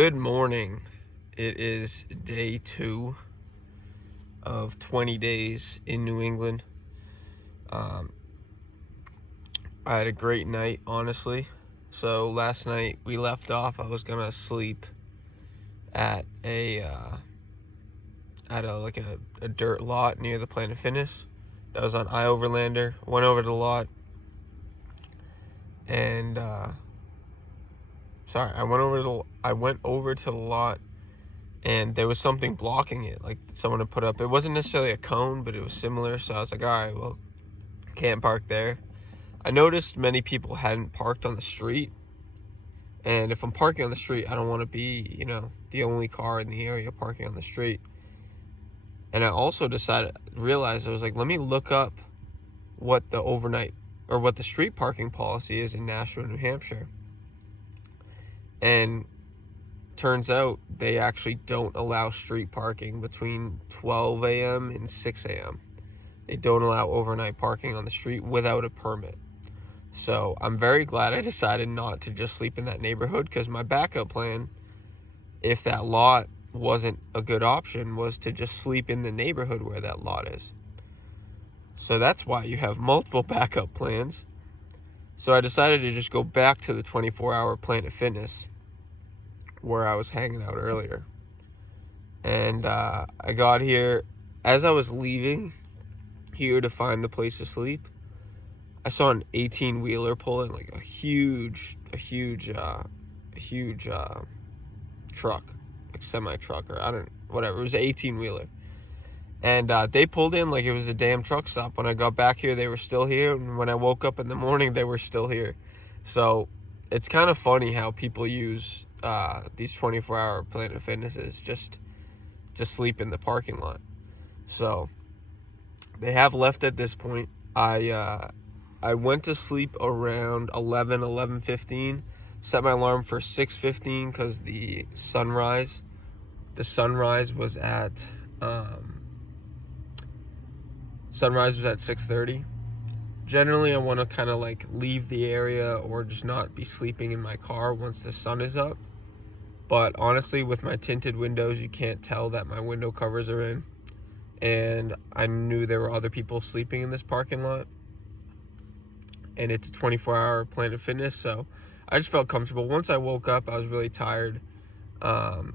Good morning. It is day 2 of 20 days in New England. I had a great night, honestly. So last night we left off. I was gonna sleep at a dirt lot near the Planet Fitness. That was on iOverlander. Went over to the lot, and I went over to the lot, and there was something blocking it, like someone had put up. It wasn't necessarily a cone, but it was similar. So I was like, all right, well, can't park there. I noticed many people hadn't parked on the street, and if I'm parking on the street, I don't want to be, the only car in the area parking on the street. And I also realized I was like, let me look up what the street parking policy is in Nashua, New Hampshire. And turns out they actually don't allow street parking between 12 a.m. and 6 a.m. They don't allow overnight parking on the street without a permit. So I'm very glad I decided not to just sleep in that neighborhood, because my backup plan, if that lot wasn't a good option, was to just sleep in the neighborhood where that lot is. So that's why you have multiple backup plans. So I decided to just go back to the 24-hour Planet Fitness where I was hanging out earlier. And I got here. As I was leaving here to find the place to sleep, I saw an 18-wheeler pulling, like a huge truck, like semi-truck, or whatever. It was an 18-wheeler. And they pulled in like it was a damn truck stop. When I got back here, they were still here. And when I woke up in the morning, they were still here. So it's kind of funny how people use these 24-hour Planet Fitnesses just to sleep in the parking lot. So they have left at this point. I went to sleep around 11:15. Set my alarm for 6:15 because the sunrise was at 6:30. Generally, I want to kind of like leave the area or just not be sleeping in my car once the sun is up. But honestly, with my tinted windows, you can't tell that my window covers are in. And I knew there were other people sleeping in this parking lot. And it's a 24-hour Planet Fitness, so I just felt comfortable. Once I woke up, I was really tired. And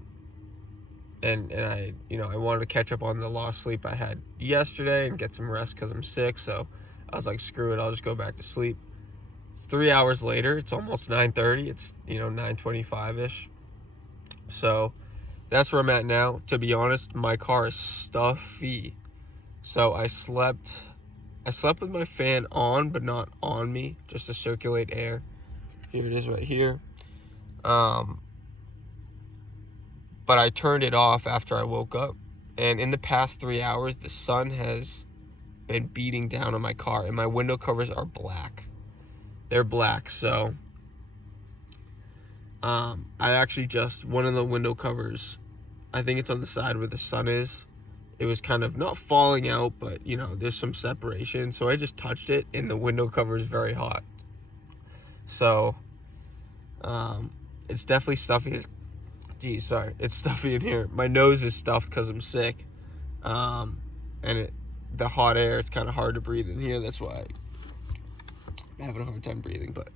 I wanted to catch up on the lost sleep I had yesterday and get some rest because I'm sick. So I was like, screw it, I'll just go back to sleep. It's 3 hours later. It's almost 9:30. It's 9:25-ish. So that's where I'm at now. To be honest, my car is stuffy. So I slept with my fan on, but not on me, just to circulate air. Here it is right here. But I turned it off after I woke up. And in the past 3 hours, the sun has been beating down on my car, and my window covers are black. They're black, so I actually one of the window covers, I think it's on the side where the sun is. It was kind of not falling out, but there's some separation. So I just touched it, and the window cover is very hot. So it's definitely stuffy. It's stuffy in here. My nose is stuffed because I'm sick. And the hot air, it's kind of hard to breathe in here. That's why I'm having a hard time breathing, but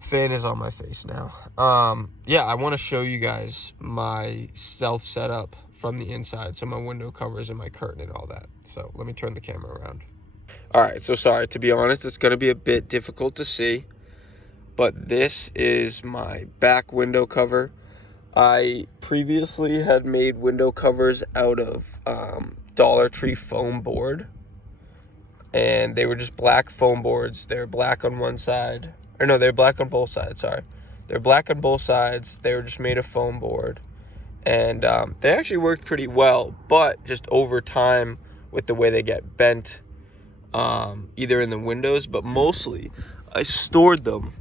fan is on my face now. I want to show you guys my stealth setup from the inside. So my window covers and my curtain and all that. So let me turn the camera around. All right, so sorry. To be honest, it's going to be a bit difficult to see, but this is my back window cover. I previously had made window covers out of Dollar Tree foam board, and they were just black foam boards. They're black on one side, they're black on both sides. They're black on both sides. They were just made of foam board, and they actually worked pretty well. But just over time, with the way they get bent, either in the windows, but mostly I stored them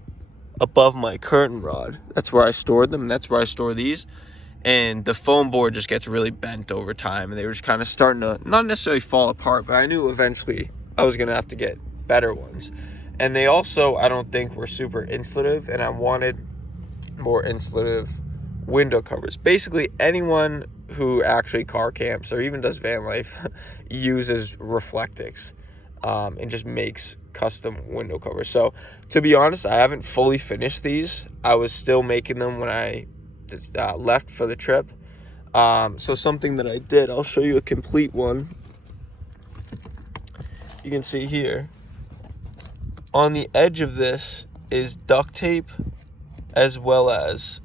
above my curtain rod. That's where I stored them. That's where I store these. And the foam board just gets really bent over time, and they were just kind of starting to not necessarily fall apart, but I knew eventually I was going to have to get better ones. And they also, I don't think, were super insulative, and I wanted more insulative window covers. Basically, anyone who actually car camps or even does van life uses Reflectix and just makes custom window covers. So, to be honest, I haven't fully finished these. I was still making them when I just left for the trip. So something that I did, I'll show you a complete one. You can see here, on the edge of this is duct tape as well as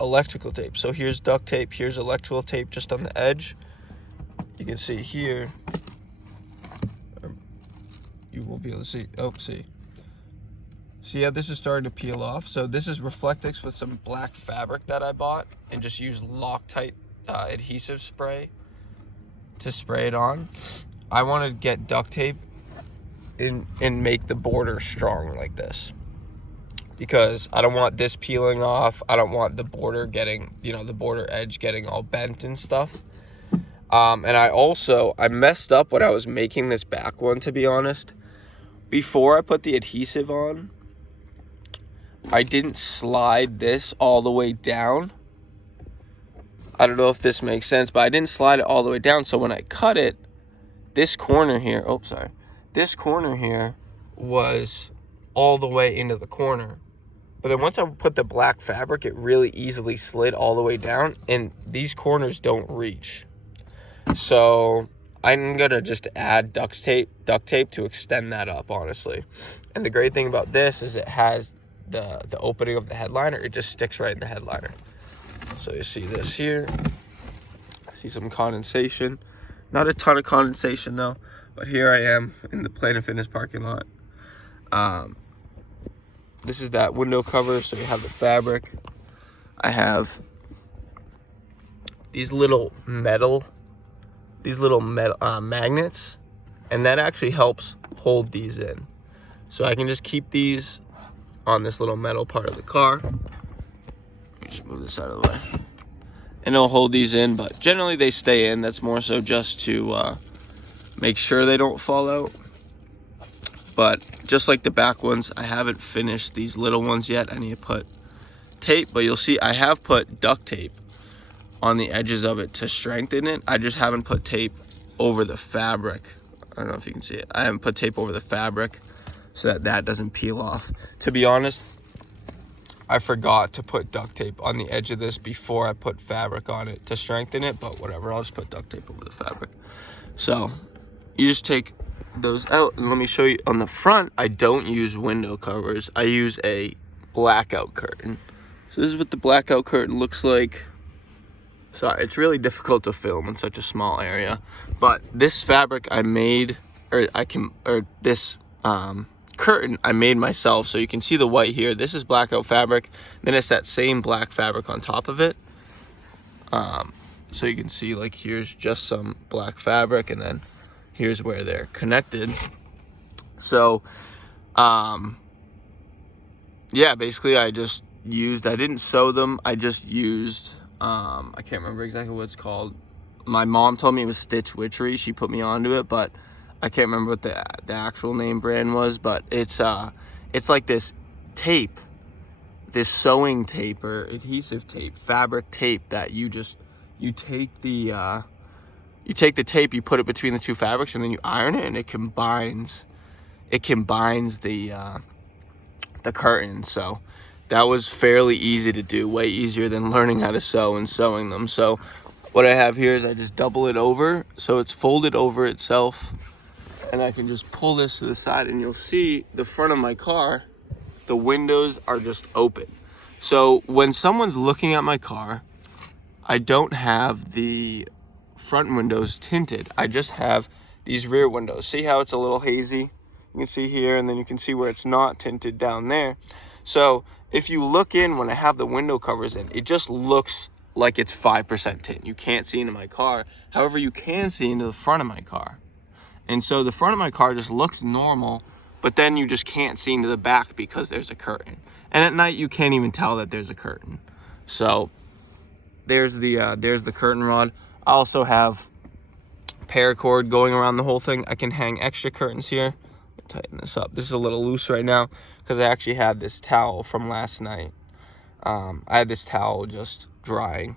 electrical tape. So here's duct tape, here's electrical tape just on the edge. You can see here, you won't be able to see, See how this is starting to peel off? So this is Reflectix with some black fabric that I bought and just used Loctite adhesive spray to spray it on. I want to get duct tape and make the border strong like this, because I don't want this peeling off. I don't want the border getting, the border edge getting all bent and stuff. And I messed up when I was making this back one, to be honest. Before I put the adhesive on, I didn't slide this all the way down. I don't know if this makes sense, but I didn't slide it all the way down. So when I cut it, this corner here, this corner here was all the way into the corner. But then once I put the black fabric, it really easily slid all the way down, and these corners don't reach. So I'm gonna just add duct tape to extend that up, honestly. And the great thing about this is it has the opening of the headliner. It just sticks right in the headliner. So you see this here. See some condensation. Not a ton of condensation though, but here I am in the Planet Fitness parking lot. This is that window cover, so you have the fabric. I have these little metal magnets, and that actually helps hold these in. So I can just keep these on this little metal part of the car. Let me just move this out of the way. And it'll hold these in, but generally they stay in. That's more so just to make sure they don't fall out. But just like the back ones, I haven't finished these little ones yet. I need to put tape, but you'll see I have put duct tape on the edges of it to strengthen it. I just haven't put tape over the fabric. I don't know if you can see it. I haven't put tape over the fabric so that that doesn't peel off. To be honest, I forgot to put duct tape on the edge of this before I put fabric on it to strengthen it, but whatever, I'll just put duct tape over the fabric. So you just take those out, and let me show you on the front. I don't use window covers. I use a blackout curtain. So this is what the blackout curtain looks like. Sorry, it's really difficult to film in such a small area, but this fabric I made, this curtain I made myself. So you can see the white here. This is blackout fabric, then it's that same black fabric on top of it. So you can see, like, here's just some black fabric, and then here's where they're connected. So yeah, basically I didn't sew them. I just used I can't remember exactly what it's called. My mom told me it was Stitch Witchery. She put me onto it, but I can't remember what the actual name brand was. But it's like this tape, this sewing tape or adhesive tape, fabric tape that you take the tape, you put it between the two fabrics, and then you iron it, and it combines the curtain. So that was fairly easy to do, way easier than learning how to sew and sewing them. So what I have here is I just double it over, so it's folded over itself, and I can just pull this to the side, and you'll see the front of my car, the windows are just open. So when someone's looking at my car, I don't have the front windows tinted. I just have these rear windows. See how it's a little hazy? You can see here, and then you can see where it's not tinted down there. So if you look in when I have the window covers in, it just looks like it's 5% tint. You can't see into my car. However, you can see into the front of my car. And so the front of my car just looks normal, but then you just can't see into the back because there's a curtain. And at night, you can't even tell that there's a curtain. So there's the curtain rod. I also have paracord going around the whole thing. I can hang extra curtains here. Tighten this up. This is a little loose right now because I actually had this towel from last night. I had this towel just drying,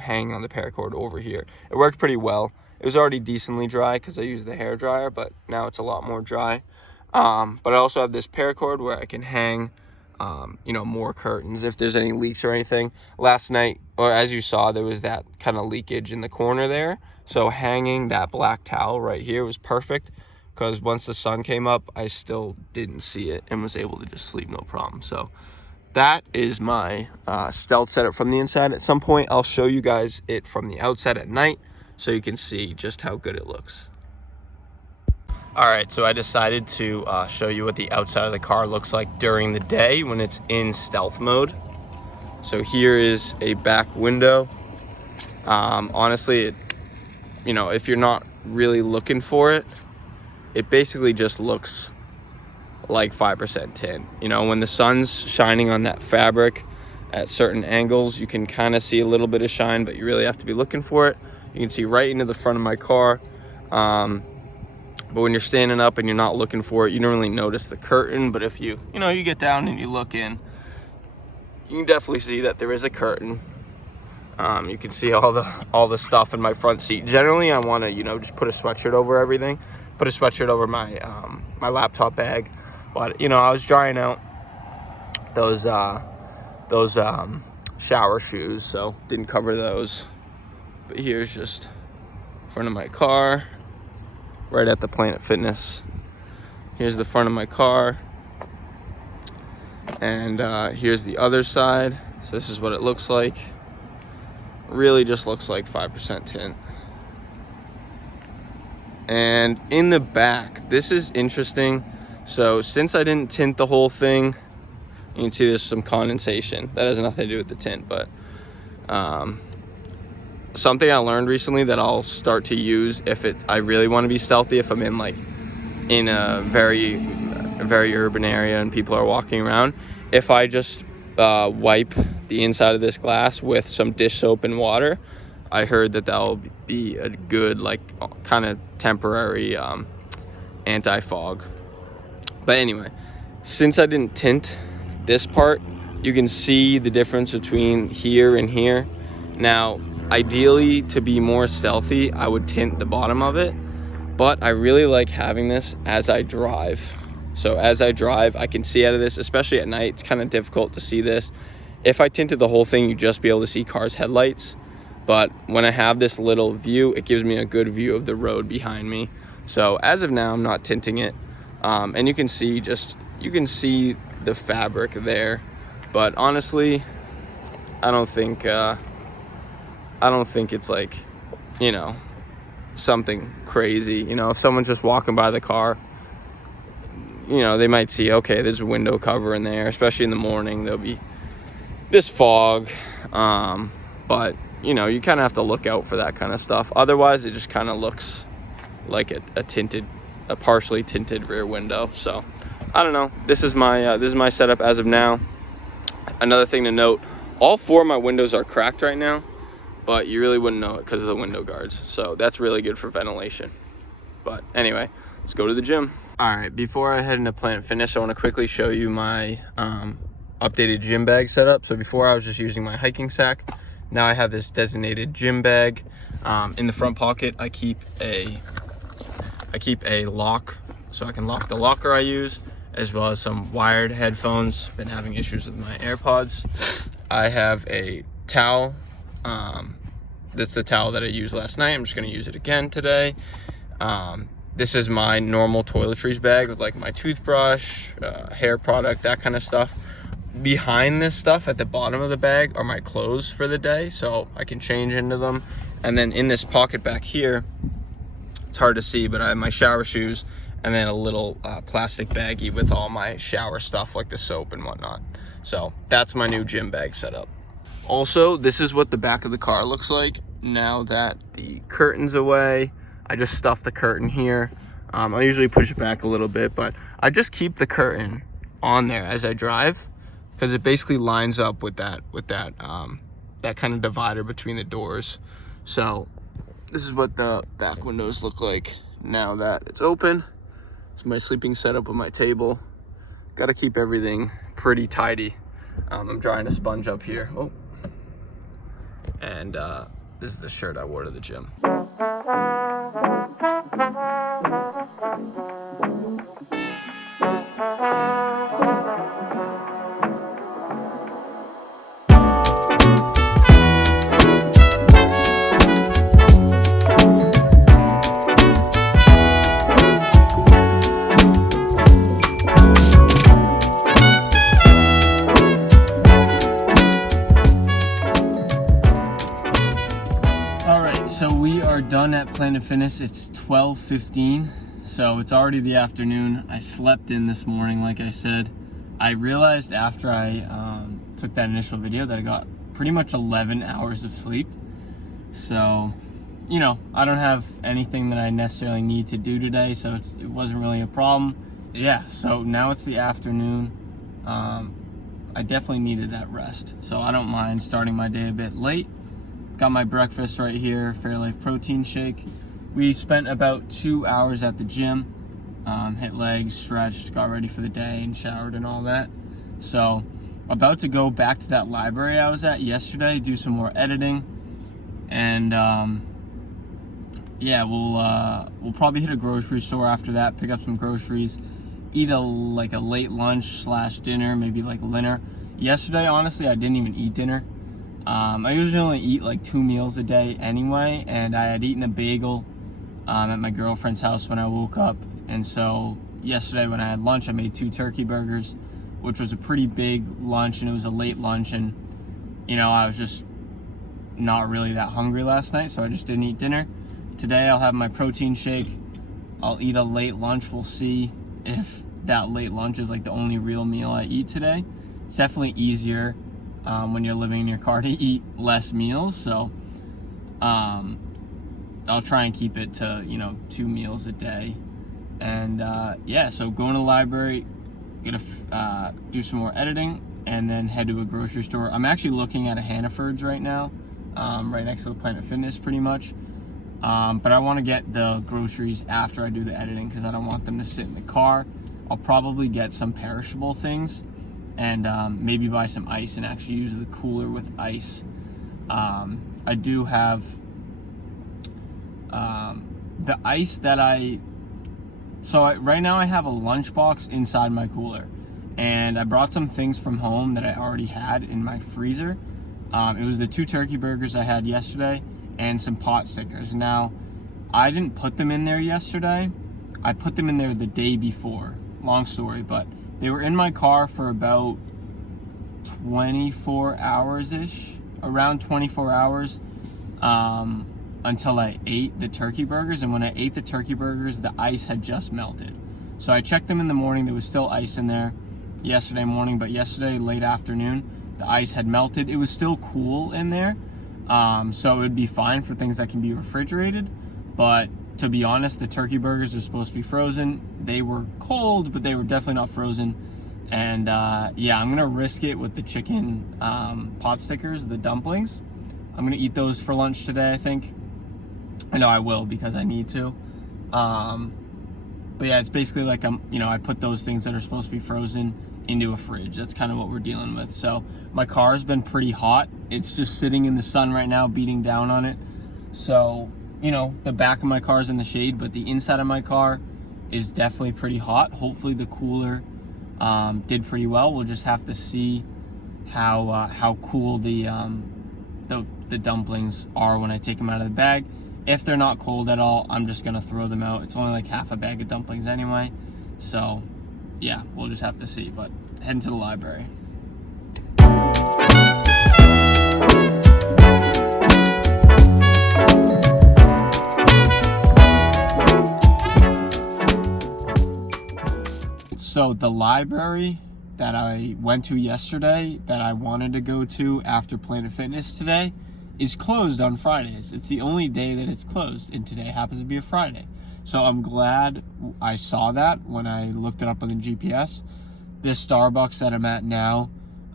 hanging on the paracord over here. It worked pretty well. It was already decently dry because I used the hair dryer, but now it's a lot more dry. But I also have this paracord where I can hang, you know, more curtains if there's any leaks or anything. Last night, or as you saw, there was that kind of leakage in the corner there. So hanging that black towel right here was perfect, because once the sun came up, I still didn't see it and was able to just sleep no problem. So that is my stealth setup from the inside. At some point, I'll show you guys it from the outside at night so you can see just how good it looks. All right, so I decided to show you what the outside of the car looks like during the day when it's in stealth mode. So here is a back window. Honestly, you know, if you're not really looking for it, it basically just looks like 5% tint. You know, when the sun's shining on that fabric at certain angles, you can kind of see a little bit of shine, but you really have to be looking for it. You can see right into the front of my car. But when you're standing up and you're not looking for it, you don't really notice the curtain. But if you know, you get down and you look in, you can definitely see that there is a curtain. You can see all the stuff in my front seat. Generally, I want to, you know, just put a sweatshirt over everything. Put a sweatshirt over my my laptop bag. But you know, I was drying out those shower shoes, so didn't cover those. But here's just front of my car, right at the Planet Fitness. Here's the front of my car, and here's the other side. So this is what it looks like. Really just looks like 5% tint. And in the back, this is interesting. So since I didn't tint the whole thing, you can see there's some condensation. That has nothing to do with the tint, but something I learned recently that I'll start to use if I really want to be stealthy, if I'm in a very urban area and people are walking around, if I just wipe the inside of this glass with some dish soap and water, I heard that will be a good, like, kind of temporary anti-fog. But anyway, since I didn't tint this part, you can see the difference between here and here. Now, ideally, to be more stealthy, I would tint the bottom of it, but I really like having this as I drive. So as I drive, I can see out of this, especially at night. It's kind of difficult to see this. If I tinted the whole thing, you'd just be able to see cars' headlights. But when I have this little view, it gives me a good view of the road behind me. So as of now, I'm not tinting it. And you can see the fabric there. But honestly, I don't think it's like, you know, something crazy. You know, if someone's just walking by the car, you know, they might see, okay, there's a window cover in there, especially in the morning, there'll be this fog. But, you know, you kind of have to look out for that kind of stuff. Otherwise, it just kind of looks like a partially tinted rear window. So, I don't know. This is my setup as of now. Another thing to note, all four of my windows are cracked right now, but you really wouldn't know it because of the window guards. So that's really good for ventilation. But anyway, let's go to the gym. All right, before I head into Planet Fitness, I want to quickly show you my updated gym bag setup. So before I was just using my hiking sack. Now I have this designated gym bag. In the front pocket, I keep a lock, so I can lock the locker I use, as well as some wired headphones. Been having issues with my AirPods. I have a towel. This is the towel that I used last night. I'm just gonna use it again today. This is my normal toiletries bag with like my toothbrush, hair product, that kind of stuff. Behind this stuff at the bottom of the bag are my clothes for the day, so I can change into them. And then in this pocket back here, it's hard to see, but I have my shower shoes and then a little plastic baggie with all my shower stuff like the soap and whatnot. So that's my new gym bag setup. Also, this is what the back of the car looks like now that the curtain's away. I just stuffed the curtain here. I usually push it back a little bit, but I just keep the curtain on there as I drive, because it basically lines up with that kind of divider between the doors. So this is what the back windows look like now that it's open. It's my sleeping setup with my table. Got to keep everything pretty tidy. I'm drying a sponge up here. Oh, And this is the shirt I wore to the gym. So we are done at Planet Fitness. It's 12:15, so it's already the afternoon. I slept in this morning, like I said. I realized after I took that initial video that I got pretty much 11 hours of sleep. So, you know, I don't have anything that I necessarily need to do today, so it wasn't really a problem. Yeah, so now it's the afternoon. I definitely needed that rest, so I don't mind starting my day a bit late. Got my breakfast right here, Fairlife protein shake. We spent about 2 hours at the gym, hit legs, stretched, got ready for the day, and showered and all that. So, about to go back to that library I was at yesterday, do some more editing, and yeah, we'll probably hit a grocery store after that, pick up some groceries, eat a late lunch / dinner, maybe like dinner. Yesterday, honestly, I didn't even eat dinner. I usually only eat like 2 meals a day anyway, and I had eaten a bagel at my girlfriend's house when I woke up. And so yesterday when I had lunch, I made 2 turkey burgers, which was a pretty big lunch, and it was a late lunch, and you know, I was just not really that hungry last night, so I just didn't eat dinner. Today I'll have my protein shake. I'll eat a late lunch. We'll see if that late lunch is like the only real meal I eat today. It's definitely easier when you're living in your car to eat less meals, so I'll try and keep it to, you know, 2 meals a day. And yeah, so going to the library, gonna do some more editing, and then head to a grocery store. I'm actually looking at a Hannaford's right now, right next to the Planet Fitness pretty much, but I want to get the groceries after I do the editing because I don't want them to sit in the car. I'll probably get some perishable things, and maybe buy some ice and actually use the cooler with ice. I do have the ice that right now I have a lunchbox inside my cooler, and I brought some things from home that I already had in my freezer. It was the 2 turkey burgers I had yesterday and some pot stickers. Now, I didn't put them in there yesterday. I put them in there the day before. Long story, but they were in my car for about 24 hours-ish, around 24 hours, until I ate the turkey burgers. And when I ate the turkey burgers, the ice had just melted. So I checked them in the morning. There was still ice in there yesterday morning, but yesterday late afternoon, the ice had melted. It was still cool in there, so it would be fine for things that can be refrigerated. But to be honest, the turkey burgers are supposed to be frozen. They were cold, but they were definitely not frozen. And yeah, I'm gonna risk it with the chicken pot stickers, the dumplings. I'm gonna eat those for lunch today, I think. I know I will because I need to. But yeah, it's basically like I put those things that are supposed to be frozen into a fridge. That's kind of what we're dealing with. So my car's been pretty hot. It's just sitting in the sun right now, beating down on it. So, you know, the back of my car is in the shade, but the inside of my car is definitely pretty hot. Hopefully the cooler did pretty well. We'll just have to see how cool the dumplings are when I take them out of the bag. If they're not cold at all, I'm just gonna throw them out. It's only like half a bag of dumplings anyway. So yeah, we'll just have to see, but heading to the library. So the library that I went to yesterday, that I wanted to go to after Planet Fitness today, is closed on Fridays. It's the only day that it's closed, and today happens to be a Friday. So I'm glad I saw that when I looked it up on the GPS. This Starbucks that I'm at now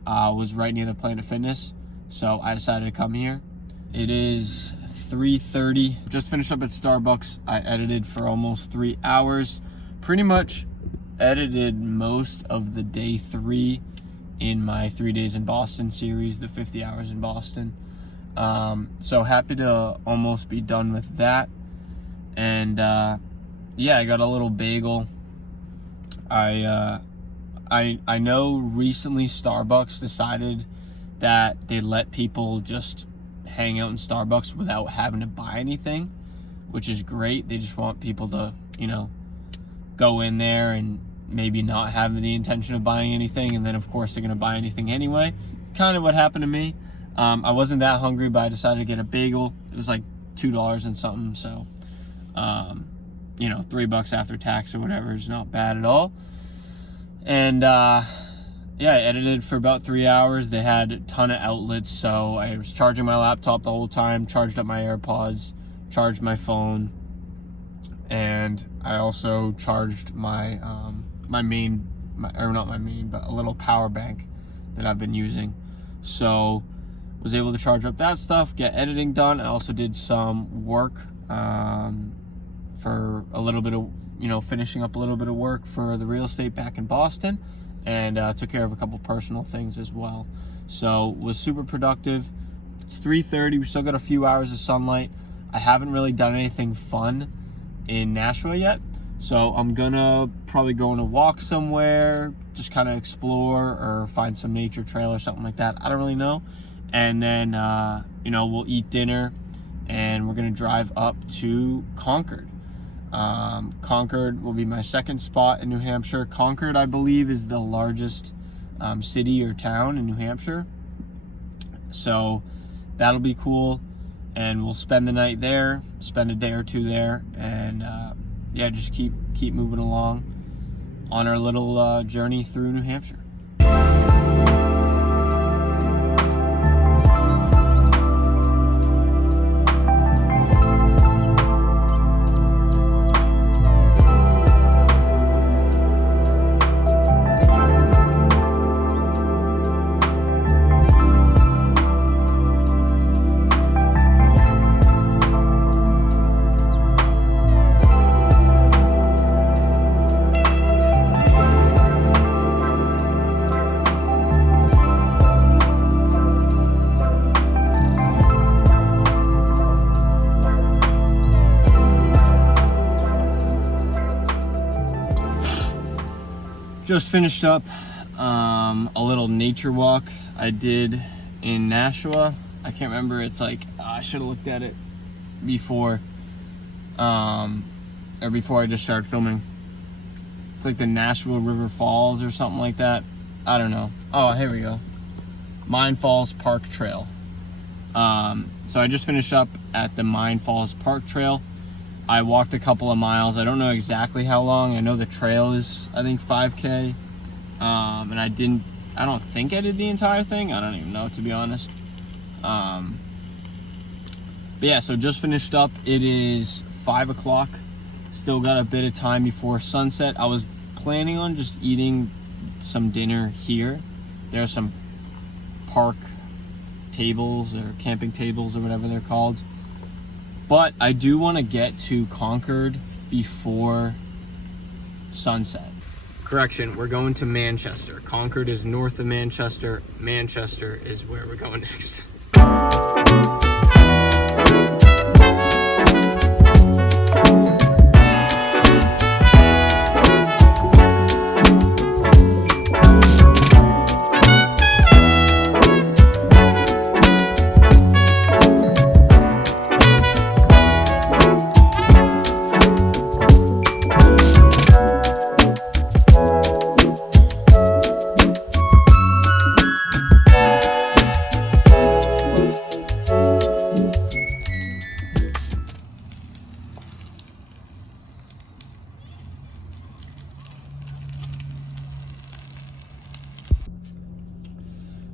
was right near the Planet Fitness, so I decided to come here. It is 3:30. Just finished up at Starbucks. I edited for almost 3 hours. Pretty much edited most of the day 3 in my 3 days in Boston series, the 50 hours in Boston. So happy to almost be done with that. And yeah, I got a little bagel. I know recently Starbucks decided that they let people just hang out in Starbucks without having to buy anything, which is great. They just want people to, you know, go in there and maybe not have the intention of buying anything, and then of course they're gonna buy anything anyway. Kind of what happened to me. I wasn't that hungry, but I decided to get a bagel. It was like $2 and something, so you know, $3 after tax or whatever is not bad at all. And yeah, I edited for about 3 hours. They had a ton of outlets, so I was charging my laptop the whole time, charged up my AirPods, charged my phone, and I also charged my not my main, but a little power bank that I've been using. So was able to charge up that stuff, get editing done. I also did some work for a little bit of, you know, finishing up a little bit of work for the real estate back in Boston, and took care of a couple personal things as well. So was super productive. It's 3:30. We still got a few hours of sunlight. I haven't really done anything fun in Nashua yet, so I'm gonna probably go on a walk somewhere, just kind of explore or find some nature trail or something like that. I don't really know. And then you know, we'll eat dinner and we're gonna drive up to Concord. Concord will be my second spot in New Hampshire. Concord, I believe, is the largest city or town in New Hampshire, so that'll be cool. And we'll spend the night there, spend a day or two there, and yeah, just keep moving along on our little journey through New Hampshire. Just finished up a little nature walk I did in Nashua. I can't remember. It's like, I should have looked at it before, or before I just started filming. It's like the Nashua River Falls or something like that. I don't know. Oh, here we go. Mine Falls Park Trail. So I just finished up at the Mine Falls Park Trail. I walked a couple of miles. I don't know exactly how long. I know the trail is, I think, 5K. And I don't think I did the entire thing. I don't even know, to be honest. But yeah, so just finished up. It is 5 o'clock. Still got a bit of time before sunset. I was planning on just eating some dinner here. There are some park tables or camping tables or whatever they're called. But I do want to get to Concord before sunset. Correction, we're going to Manchester. Concord is north of Manchester. Manchester is where we're going next.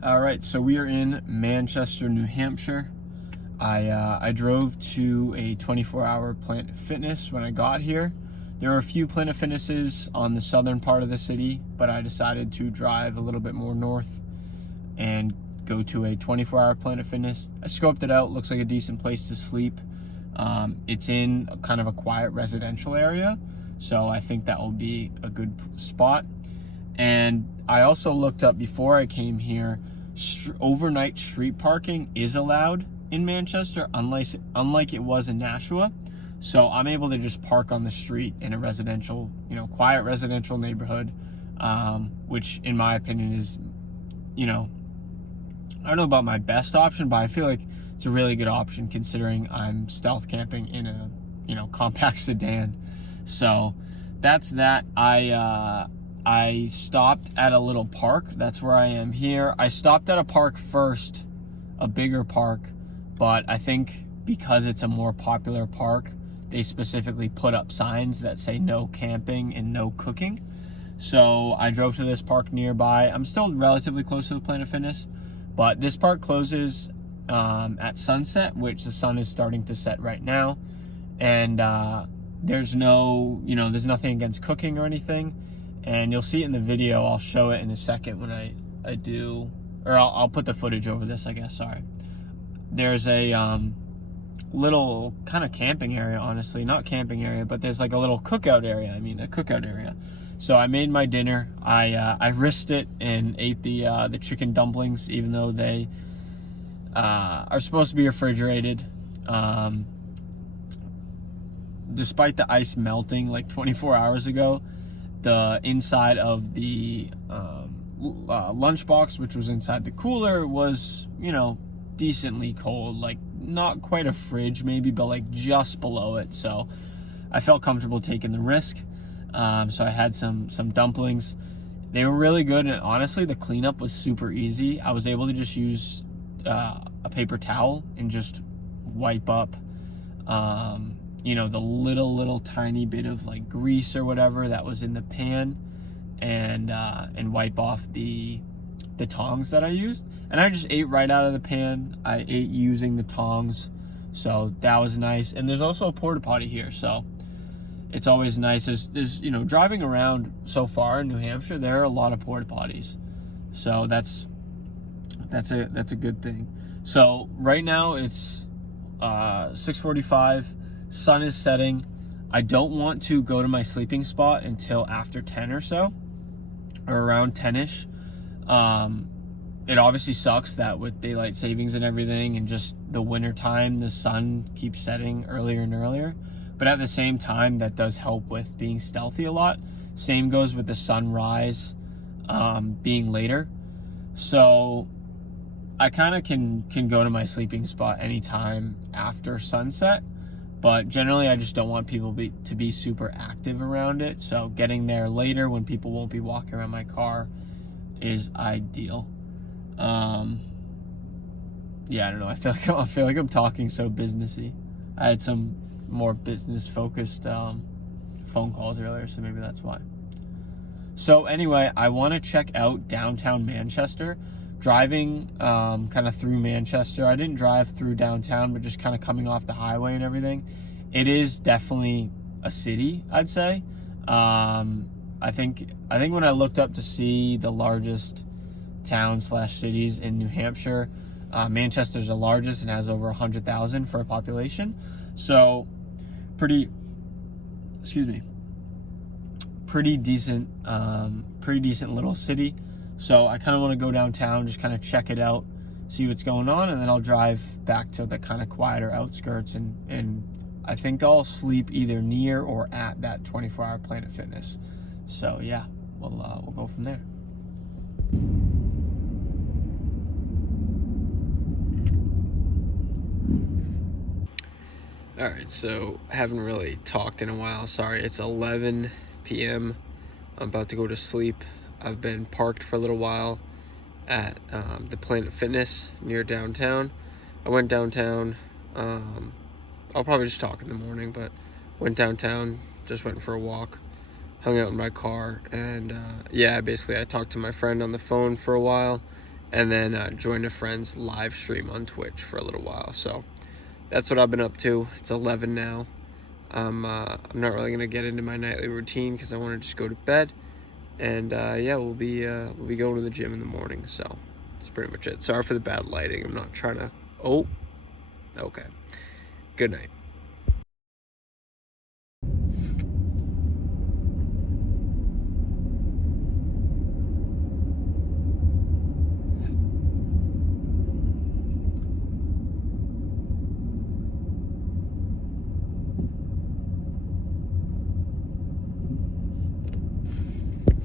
All right, so we are in Manchester, New Hampshire. I drove to a 24-hour Planet Fitness when I got here. There are a few Planet Fitnesses on the southern part of the city, but I decided to drive a little bit more north and go to a 24-hour Planet Fitness. I scoped it out. Looks like a decent place to sleep. It's in kind of a quiet residential area, so I think that will be a good spot. And I also looked up before I came here, overnight street parking is allowed in Manchester, unlike it was in Nashua. So I'm able to just park on the street in a residential, quiet residential neighborhood, which in my opinion is, I don't know about my best option, but I feel like it's a really good option considering I'm stealth camping in a, compact sedan. So that's that. I stopped at a little park. That's where I am here. I stopped at a park first, a bigger park, but I think because it's a more popular park, they specifically put up signs that say no camping and no cooking. So I drove to this park nearby. I'm still relatively close to the Planet Fitness, but this park closes at sunset, which the sun is starting to set right now. And there's there's nothing against cooking or anything. And you'll see it in the video. I'll show it in a second when I do, or I'll put the footage over this, I guess, sorry. There's a little kind of camping area, honestly. Not camping area, but there's like a little cookout area. A cookout area. So I made my dinner. I risked it and ate the chicken dumplings, even though they are supposed to be refrigerated. Despite the ice melting like 24 hours ago, the inside of the lunchbox, which was inside the cooler, was, decently cold. Like, not quite a fridge maybe, but like just below it. So I felt comfortable taking the risk. So I had some dumplings. They were really good, and honestly, the cleanup was super easy. I was able to just use a paper towel and just wipe up, the little tiny bit of like grease or whatever that was in the pan, and wipe off the tongs that I used. And I just ate right out of the pan. I ate using the tongs, so that was nice. And there's also a porta potty here, so it's always nice. There's driving around so far in New Hampshire, there are a lot of porta potties, so that's a good thing. So right now it's 6:45. Sun is setting. I don't want to go to my sleeping spot until after 10 or so, or around 10ish. It obviously sucks that with daylight savings and everything, and just the winter time, the sun keeps setting earlier and earlier. But at the same time, that does help with being stealthy a lot. Same goes with the sunrise being later. So I kind of can go to my sleeping spot anytime after sunset. But generally, I just don't want people to be super active around it. So getting there later when people won't be walking around my car is ideal. Yeah, I don't know. I feel like I'm talking so businessy. I had some more business focused phone calls earlier, so maybe that's why. So anyway, I want to check out downtown Manchester. Driving kind of through Manchester, I didn't drive through downtown, but just kind of coming off the highway and everything. It is definitely a city, I'd say. I think when I looked up to see the largest town/cities in New Hampshire, Manchester's the largest and has over 100,000 for a population. So pretty decent little city. So I kind of want to go downtown, just kind of check it out, see what's going on, and then I'll drive back to the kind of quieter outskirts, and I think I'll sleep either near or at that 24-hour Planet Fitness. So yeah, we'll go from there. All right, so haven't really talked in a while. Sorry, it's 11 p.m. I'm about to go to sleep. I've been parked for a little while at the Planet Fitness near downtown. I went downtown. I'll probably just talk in the morning, but went downtown, just went for a walk, hung out in my car, and basically I talked to my friend on the phone for a while, and then joined a friend's live stream on Twitch for a little while. So that's what I've been up to. It's 11 now. I'm not really gonna get into my nightly routine because I want to just go to bed. And we'll be going to the gym in the morning, so that's pretty much it. Sorry for the bad lighting. I'm not trying to... Oh, okay. Good night.